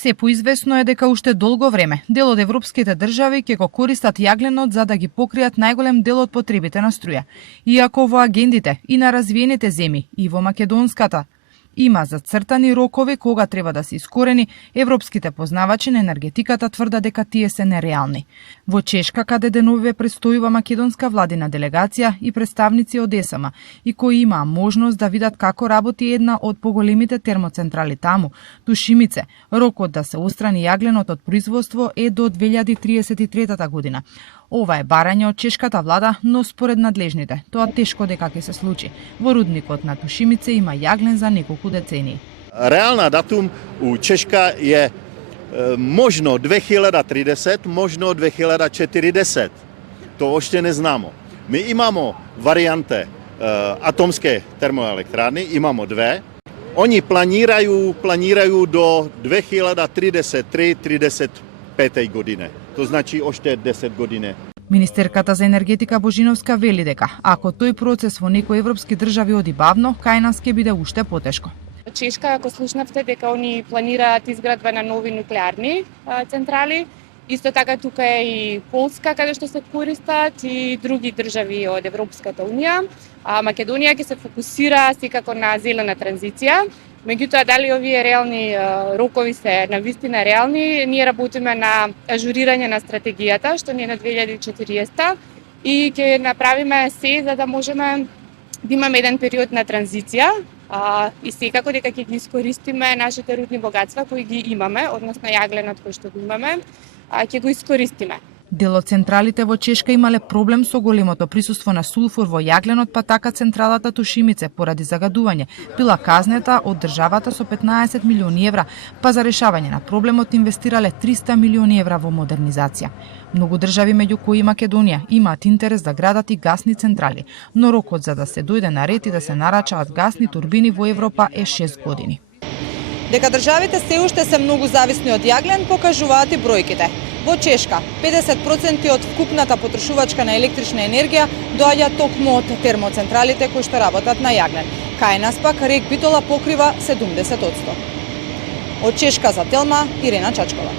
Се поизвестно е дека уште долго време дел од европските држави ќе го користат јагленот за да ги покријат најголем дел од потребите на струја. Иако во агендите и на развиените земји и во македонската има зацртани рокови кога треба да се искорени, европските познавачи на енергетиката тврдат дека тие се нереални. Во Чешка, каде деновиве престојува македонска владина делегација и представници од ЕСМ, и кои имаа можност да видат како работи една од поголемите термоцентрали таму, Тушимице, рокот да се устрани јагленот од производство е до 2033 година. Ова е барање од чешката влада, но според надлежните, тоа тешко дека ќе се случи. Во рудникот на Тушимице има јаглен за неколку децении. Реална датум у Чешка е можно 2030, можно 2040. Тоа уште не знамо. Ми имамо варијанте атомске термоелektrани, имамо две. Они планирају до 2033-35 године. То значи уште 10 години. Министерката за енергетика Божиновска вели дека ако тој процес во некои европски држави оди бавно, кај нас ќе биде уште потешко. Чешка, ако слушнавте дека они планираат изградба на нови нуклеарни централи, исто така тука е и Полска каде што се користат и други држави од Европската унија. Македонија ќе се фокусира секако на зелена транзиција. Меѓутоа, дали овие реални рокови се навистина реални, ние работиме на ажурирање на стратегијата, што ни е на 2040 и ќе направиме се за да можеме да имаме еден период на транзиција и секако дека ќе ги искористиме нашите рудни богатства кои ги имаме, односно јагленот кој што го имаме, ќе го искористиме. Дел од централите во Чешка имале проблем со големото присуство на сулфур во јагленот, па така централата Тушимице поради загадување била казнета од државата со 15 милиони евра, па за решавање на проблемот инвестирале 300 милиони евра во модернизација. Многу држави, меѓу кои Македонија, имаат интерес да градат и гасни централи, но рокот за да се дојде на ред и да се нарачаат гасни турбини во Европа е 6 години. Дека државите се уште се многу зависни од јаглен покажуваат и бројките. Во Чешка, 50% од вкупната потрошувачка на електрична енергија доаѓа токму од термоцентралите кои што работат на јаглен. Кај нас пак РЕК Битола покрива 70%. Од Чешка за Телма, Ирена Чачкова.